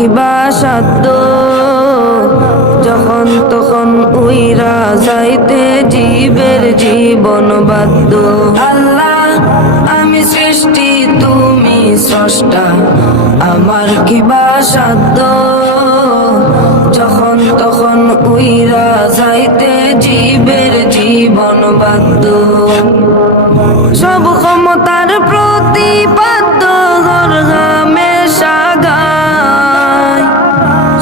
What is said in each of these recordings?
কিবা সাধ্য যখন তখন উইরা যাইতে জীবের জীবন বাধ্য। আল্লাহ আমি সৃষ্টি তুমি স্রষ্টা, আমার কিবা সাধ্য যখন তখন উইরা যাইতে জীবের জীবন বাধ্য। সব ক্ষমতার প্রতিপাদ্য হরহামেশা গায়,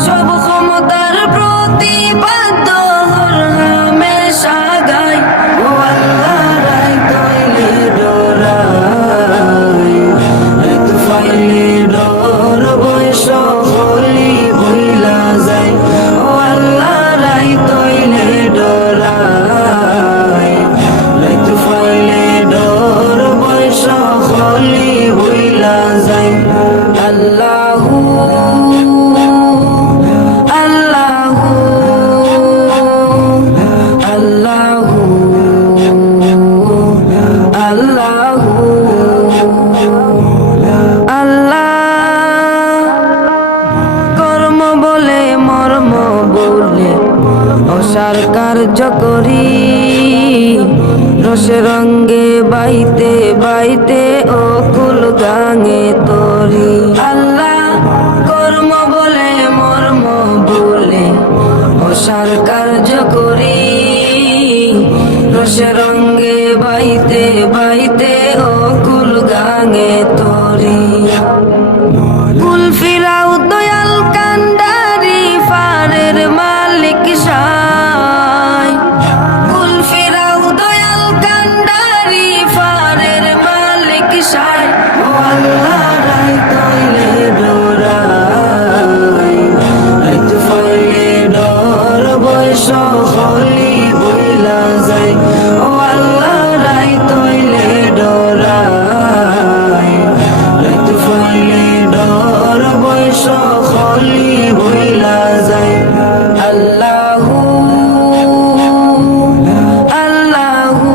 সব ক্ষমতার প্রতিপাদ্য হরহামেশা গায়। ও আল্লাহ রাই তৈলে ডোরাই, রাই তু ফাইলে ডোর বৈশ হলি ভইলা যায়। ও আল্লাহ রাই তৈলে ডোরাই, রাই তু ফাইলে ডোর বৈশ হলি ভইলা যায়। আল্লাহু আল্লাহু আল্লাহু আল্লাহু আল্লাহ। কর্ম বলে মর্ম বলে অসার কার্য করি, রসে রঙ্গে বাইতে বাইতে অকুল গাঙে তরি। আল্লাহ কর্ম বলে মর্ম বলে অসার কার্য করি, রসে রঙ্গে বাইতে বাইতে অকুল গাঙে তরি। কুল ফিরাও দয়াল কান্ডারি ফারের মালিক সাই, কুল ফিরাও দয়াল কান্ডারি ফারের মালিক সাই। ও আল্লাহ রাই তৈলে ডোরাই, রাই তু ফাইলে ডোর বৈশ হলি বইলা যায়। ও আল্লাহ রাই তৈলে ডোরাই, রাই তু ফাইলে ডোর বৈশ হলি বইলা যায়। আল্লাহু আল্লাহু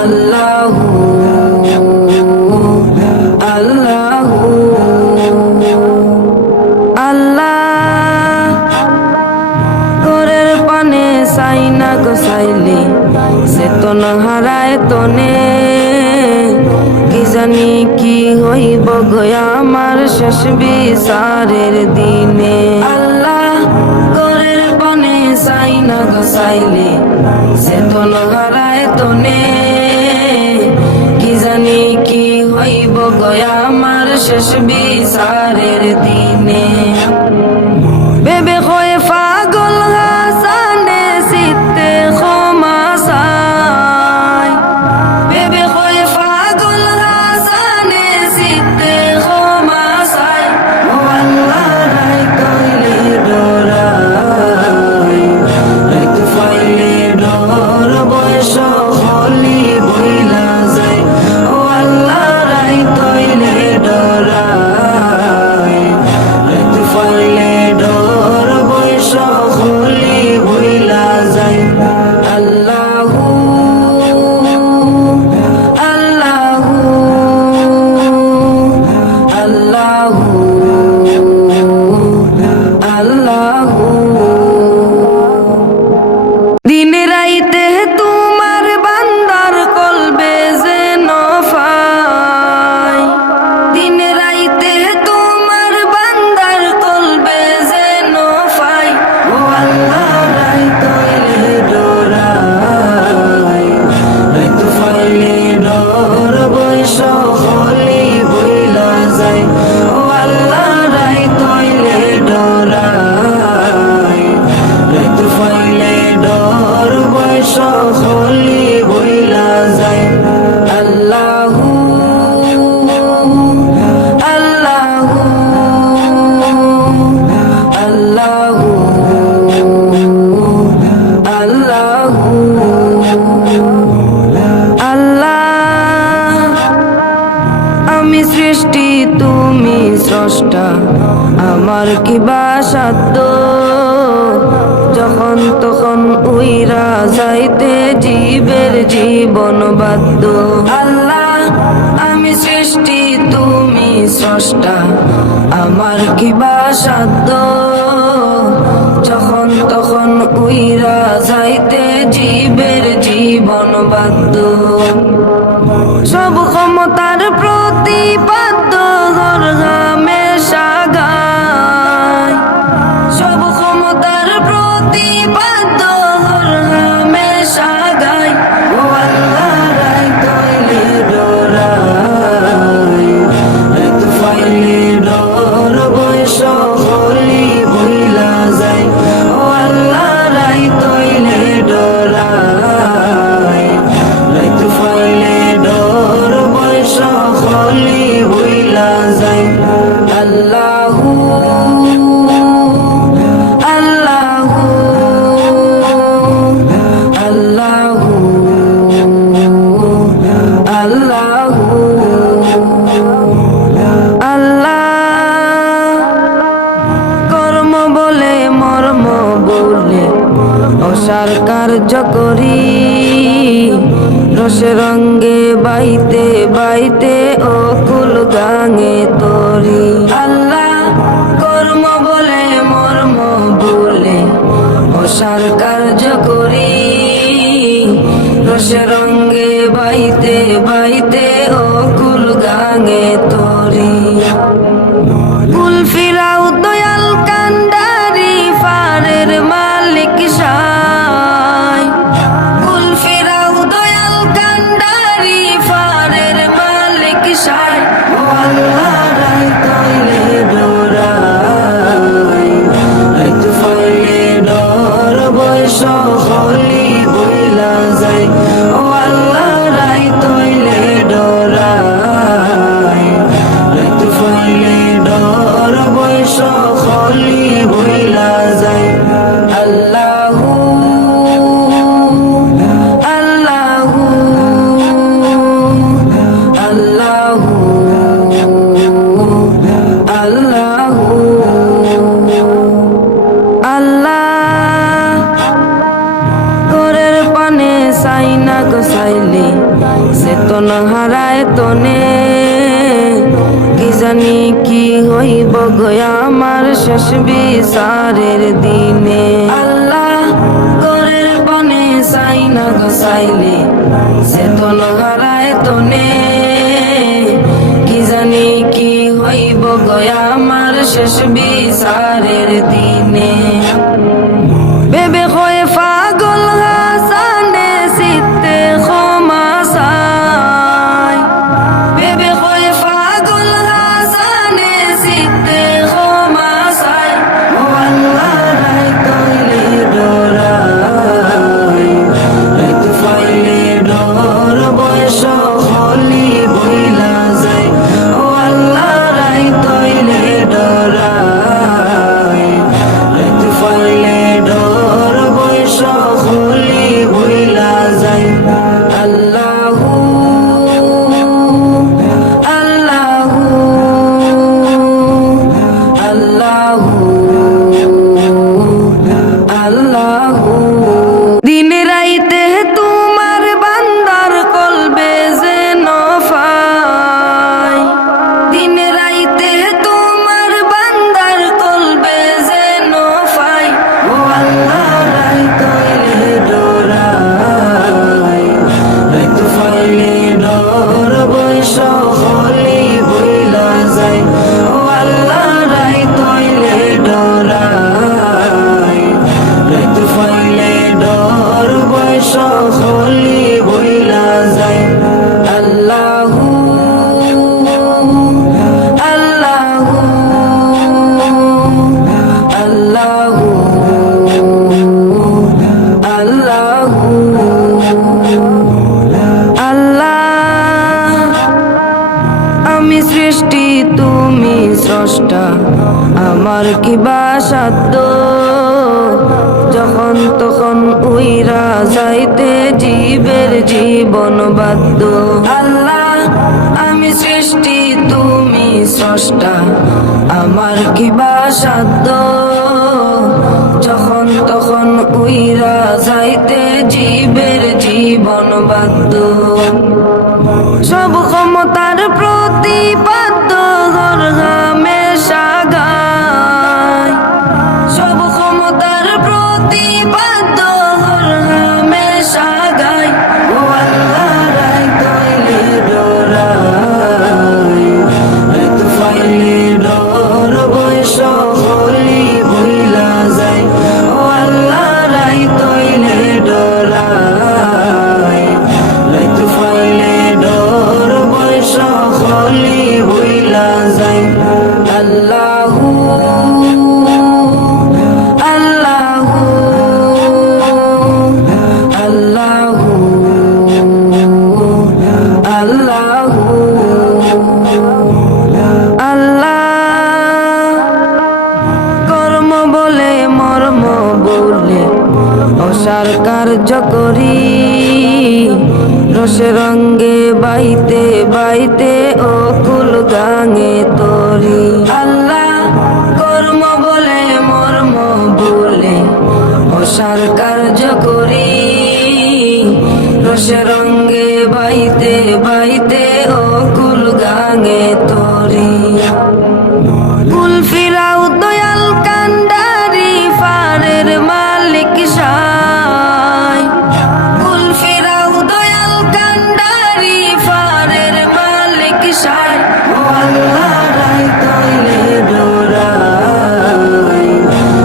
আল্লাহু আল্লাহু আল্লাহ। ঘরের পানে চাই না গোসাইলে চেতন হারায় তনে, কি জানি কি হইব গয়া আমার শেষ বিচারের দিনে। আল্লাহ ঘরের পানে চাই না গোসাইলে চেতন হারায় তনে, কি জানি কি হইব গয়া আমার শেষ বিচারের দিনে। বেবে হয়ে পাগল হাসানে চিত্তে ক্ষমা চাই, বেবে হয়ে পাগল হাসানে চিত্তে ক্ষমা চাই। ও আল্লাহ রাই তৈলে ডোরাই, রাই তু ফাইলে ডোর বৈশ হলি বইলা যায়। ও আল্লাহ রাই তৈলে ডোরাই, রাই তু ফাইলে ডোর বৈশ হলি বইলা যায়। আল্লাহু আল্লাহু আল্লাহু আল্লাহু। দিনে রাইতে তোমার বান্দার কলবে যেন পাই, দিনে রাইতে তোমার বান্দার কলবে যেন পাই। ও আল্লাহ রাই তৈলে ডোরাই, রাই তু ফাইলে ডোর বৈশ হলি বইলা যায়। ও আল্লাহ রাই তৈলে ডোরাই, রাই তু ফাইলে ডোর বৈশ হলি বইলা যায়। আল্লাহু আল্লাহু আল্লাহু আল্লাহু আল্লাহ। আমি সৃষ্টি তুমি স্রষ্টা, আমার কিবা সাধ্য যখন তখন উইরা যাইতে জীবের জীবন বাধ্য। আল্লাহ আমি সৃষ্টি তুমি স্রষ্টা, কি বা সাধ্য যখন তখন উইরা যাইতে জীবের জীবন বাধ্য সব ক্ষমতার প্রতিপাদ্য হরহামেশা গায় সব ক্ষমতার প্রতিপাদ্য হরহামেশা গায় ও আল্লাহ রাই তৈলে ডোরাই রাত ফাইলে ডোর বয়স হলি বইলা যায় ও আল্লাহ রাই তৈলে ডোরাই রাত ফাইলে ডোর বয়স হলি বইলা যায় আল্লাহু আল্লাহু আল্লাহু আল্লাহু আল্লাহ কর্ম বলে মর্ম বলে অসার কার্য করি রসে রঙ্গে বাইতে বাইতে অকুল গাঙে তরি আল্লাহ কর্ম বলে মর্ম বলে অসার কার্য করি রসে রঙ্গে বাইতে বাইতে অকুল গাঙে তরি কুল ফিরাও দয়াল কান্ডারি ফারের মালিক সাই কুল ফিরাও দয়াল কান্ডারি ফারের মালিক সাই ও আল্লাহ রাই তৈলে ডোরাই রাত ফাইলে ডোর বয়স হলি বইলা যায় ও আল্লাহ রাই তৈলে ডোরাই রাত ফাইলে ডোর বয়স হলি বইলা যায় আল্লাহু আল্লাহু আল্লাহু আল্লাহু আল্লাহ ঘরের পানে চাই না গো চাইলে সে তো না হারায় তনে কি জানি কি হইব গো আমার শেষ বিচারের দিনে আল্লাহ ঘরের পানে চাই না গো চাইলে সে তো না হারায় তনে কি জানি কি হইব গো আমার শেষ বিচারের দিনে বেবে হয়ে পাগল হাসানে সিতে ক্ষমা চাই বেবে হয়ে পাগল হাসানে সিতে ক্ষমা চাই ও আল্লাহ রাই তৈলে ডোরাই রাত ফাইলে ডোর বয়স হলি বইলা যায় ও আল্লাহ রাই তৈলে ডোরাই রাত ফাইলে ডোর বয়স হলি বইলা যায় আল্লাহু আল্লাহু আল্লাহু আল্লাহু দিন রাইতে তোমার বান্দার কলবে যেন পাই দিন রাইতে তোমার বান্দার কলবে যেন পাই ও আল্লাহ রাই তৈলে ডোরাই রাত ফাইলে ডোর বয়স হলি বইলা যায় ও আল্লাহ রাই তৈলে ডোরাই রাত ফাইলে ডোর বয়স হলি বইলা যায় আল্লাহু আল্লাহু আল্লাহু আল্লাহু আল্লাহ আমি সৃষ্টি তুমি স্রষ্টা আমার কি বা সাধ্য যখন তখন উইরা যাইতে জীবের জীবন বাধ্য আল্লাহ আমি সৃষ্টি তুমি স্রষ্টা আমার কি বা সাধ্য যখন তখন উইরা যাইতে জীবের জীবন বাধ্য সব ক্ষমতার প্রতিপাদ্য হরহামেশা গায় অসার কার্য করি রসে রঙ্গে বাইতে বাইতে অকুল গাঙে তরি আল্লাহ কর্ম বলে মর্ম বলে অসার কার্য করি রসে রঙ্গে বাইতে বাইতে অকুল গাঙে তরি কুল ফিরাও দয়াল কান্ডারি ফারের মালিক সাই কুল ফিরাও দয়াল কান্ডারি ফারের মালিক সাই ও আল্লাহ রাই তৈলে ডোরাই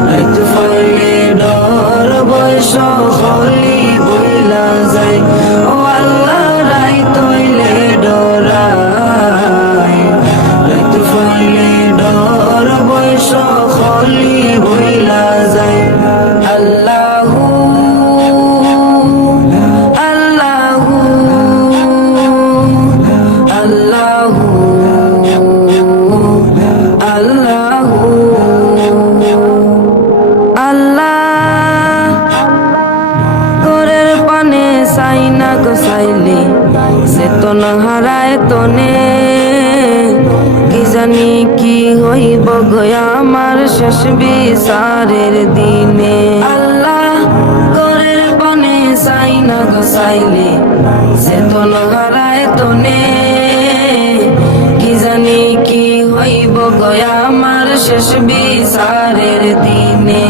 রাইত ফাইলে ডর বয়স হলি বইলা যায় ও আল্লাহ রাই তৈলে ডোরাই রাইত ফাইলে ডর বয়স হলি বইলা যায় আল্লাহু আল্লাহু আল্লাহু আল্লাহু আল্লাহ করের পানে চাই না গো চাইলে সে তো না হারায় তনে কি জানি কি হইব গয়া আমার শেষ বিচারের দিনে আল্লাহ করের পানে চাই না গো চাইলে সে তো না হারায় তনে কি জানি কি হইব গয়া আমার শেষ বিচারের দিনে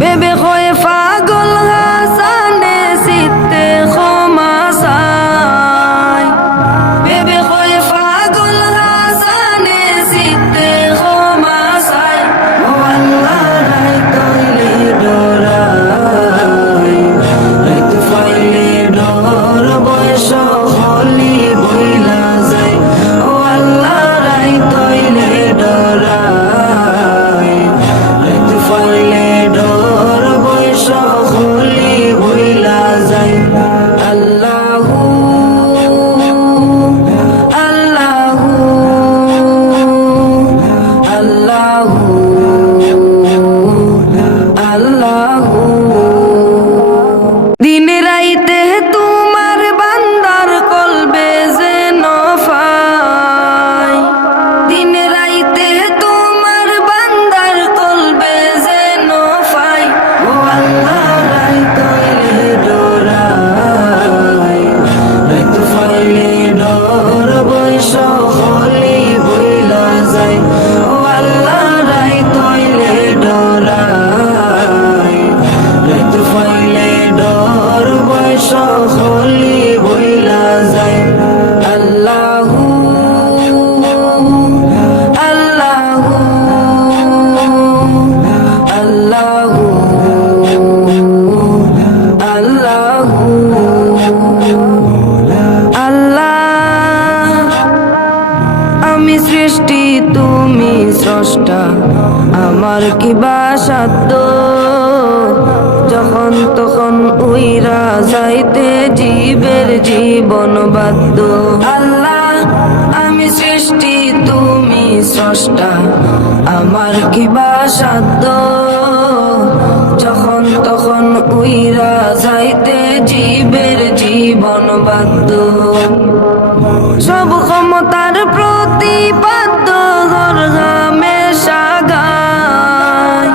বেবে হয়ে পাগল হাসানে সিতে ক্ষমা চাই বেবে হয়ে পাগল হাসানে সিতে ক্ষমা চাই ও আল্লাহ রাই তৈলে ডোরাই রাইত ফাইলে ডর বয়স হলি বইলা যায় ও আল্লাহ রাই তৈলে ডোরাই রাইত ফাইলে ডর বয়স হলি বইলা যায় আল্লাহু আল্লাহু আল্লাহু আল্লাহু দিনে রাইতে তোমার বান্দার কলবে যেন পাই দিনে রাইতে তোমার বান্দার কলবে যেন পাই ও আল্লাহ রাই তৈলে ডোরাই রাইত ফাইলে ডর বয়স হলি বইলা যায় ও আল্লাহ রাই তৈলে ডোরাই রাইত ফাইলে ডর বয়স হলি বইলা যায় আল্লাহু আল্লাহু আল্লাহু আল্লাহু আল্লাহ আমি সৃষ্টি তুমি স্রষ্টা আমার কি বা সাধ্য যখন তখন উইরা যাইতে জীবের জীবন বাধ্য আল্লাহ আমি সৃষ্টি তুমি স্রষ্টা আমার কি বা সাধ্য যখন তখন উইরা যাইতে জীবের জীবন বাধ্য সব ক্ষমতার প্রতিপাদ্য ঘরগামে সাগায়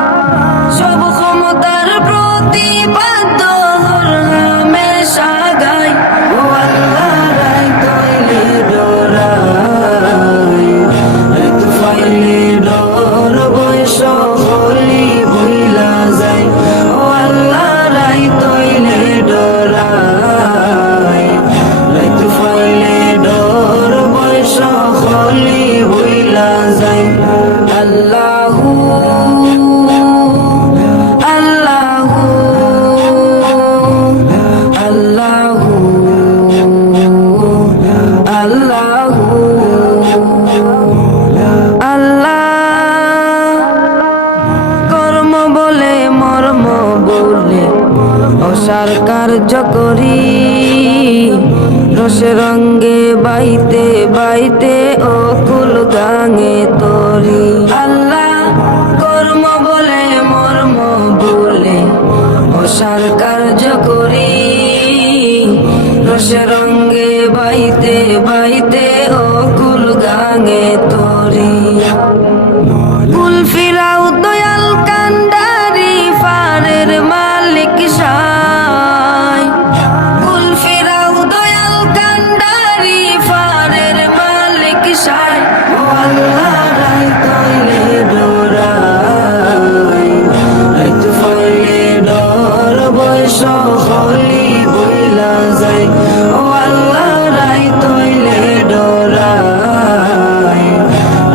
সব ক্ষমতার প্রতিপাদ্য ঘরগামে সাগায় ও আল্লাহ রাই তৈলে ডোরাই রাইত ফাইলে ডর বয়স হলি বইলা যায় ও আল্লাহ রাই তৈলে ডোরাই রাইত ফাইলে ডর বয়স হলি বইলা যায় আল্লাহু আল্লাহু আল্লাহু আল্লাহু আল্লাহ কর্ম বলে মর্ম বলে অসার কার্য করি রসে রঙ্গে বাইতে বাইতে অকুল গাঙে তরি আল্লাহ কর্ম বলে মর্ম বলে রসে রঙ্গে বাইতে বাইতে ও কুল গাঙে তোরি কুল ফিরাও দয়াল কান্ডারি ফারের মালিক সাই কুল ফিরাও দয়াল কান্ডারি ফারের মালিক সাই ও আল্লাহ রাই তৈলে ডোরাই রাইত ফাইলে ডর বয়স হলি বইলা যায় ও আল্লাহ রাই তৈলে ডোরাই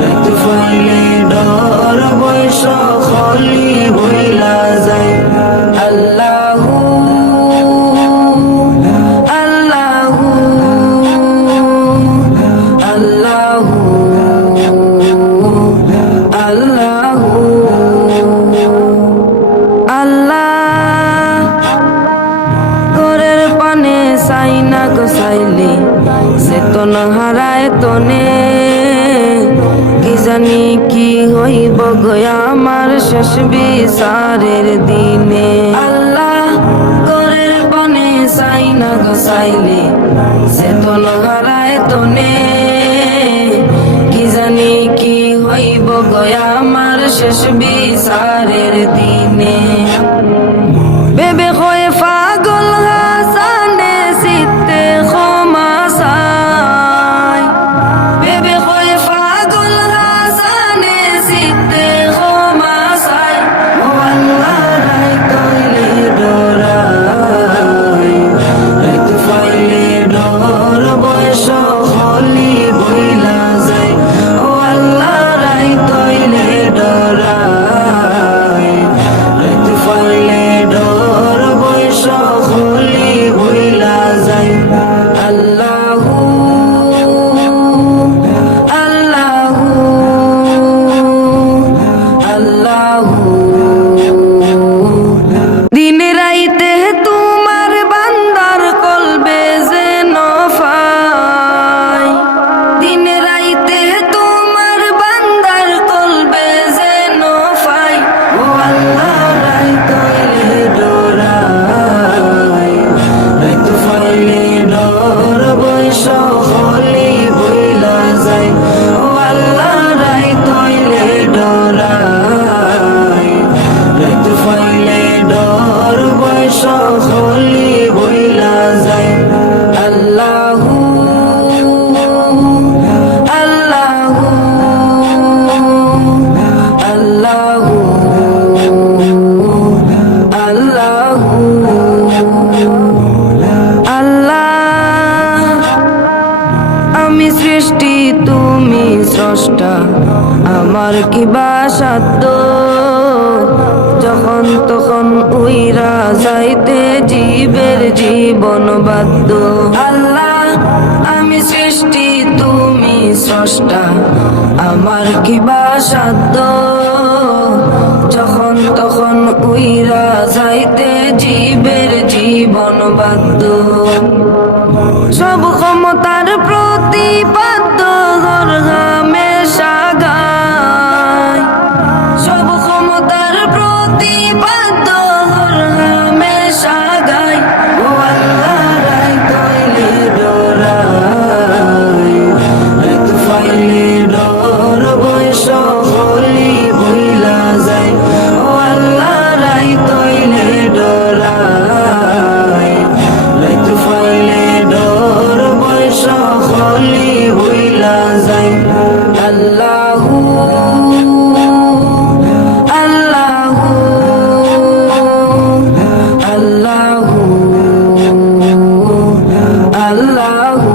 রাইত ফাইলে ডর বয়স হলি বইলা যায় আল্লাহু আল্লাহু আল্লাহু আল্লাহু আল্লাহ ঘরের পানে চাই না গো চাইলে সে তো না হারায় তনে কি জানি কি হইব গয়া আমার শেষ বিচারের দিনে আল্লাহ ঘরের পানে চাই না গো চাইলে সে তো না হারায় তনে কি জানি কি হইব গয়া আমার শেষ বিচারের দিনে বেবে হয়ে পাগল হাসানে সিতে ক্ষমা চাই বেবে হয়ে পাগল হাসানে সিতে ক্ষমা চাই ও আল্লাহ রাই তৈলে ডোরাই রাইত ফাইলে ডর বয়স হলি বইলা যায় ও আল্লাহ রাই তৈলে ডোরাই রাইত ফাইলে ডর বয়স হলি বইলা যায় আল্লাহু আল্লাহু আল্লাহু দিন রাইতে তোমার বান্দার কলবে যেন পাই দিন রাইতে তোমার বান্দার কলবে যেন পাই ও আল্লাহ রাই তৈলে ডোরাই রাইত ফাইলে ডর বয়স হলি বইলা যায় ও আল্লাহ রাই তৈলে ডোরাই রাইত ফাইলে ডর বয়স হলি বইলা যায় আল্লাহু আল্লাহু আল্লাহু আল্লাহু আল্লাহ আমি সৃষ্টি তুমি স্রষ্টা আমার কি বা সাধ্য যখন তখন উইরা যাইতে জীবের জীবন বাধ্য আল্লাহ আমি সৃষ্টি তুমি স্রষ্টা আমার কি বা সাধ্য যখন তখন উইরা যাইতে জীবের জীবন বাধ্য সব ক্ষমতার প্রতিপাদ্য হরহামেশা গায় সব ক্ষমতার প্রতিপাদ্য হরহামেশা গায় ও আল্লাহ রাই তৈলে ডোরাই রাইত ফাইলে ডর বয়স হলি বইলা যায় ও আল্লাহ রাই তৈলে ডোরাই রাইত ফাইলে ডর বয়স হলি বইলা যায় আল্লাহু আল্লাহু আল্লাহু আল্লাহু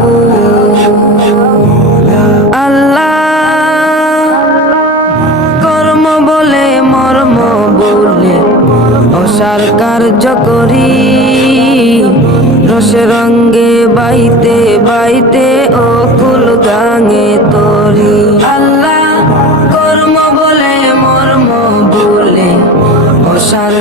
আল্লাহ কর্ম বলে মর্ম বলে অসার কার্য করি রসে রঙ্গে বাইতে বাইতে ও কুল গাঙে তোরি আল্লাহ কর্ম বলে মর্ম বলে অসার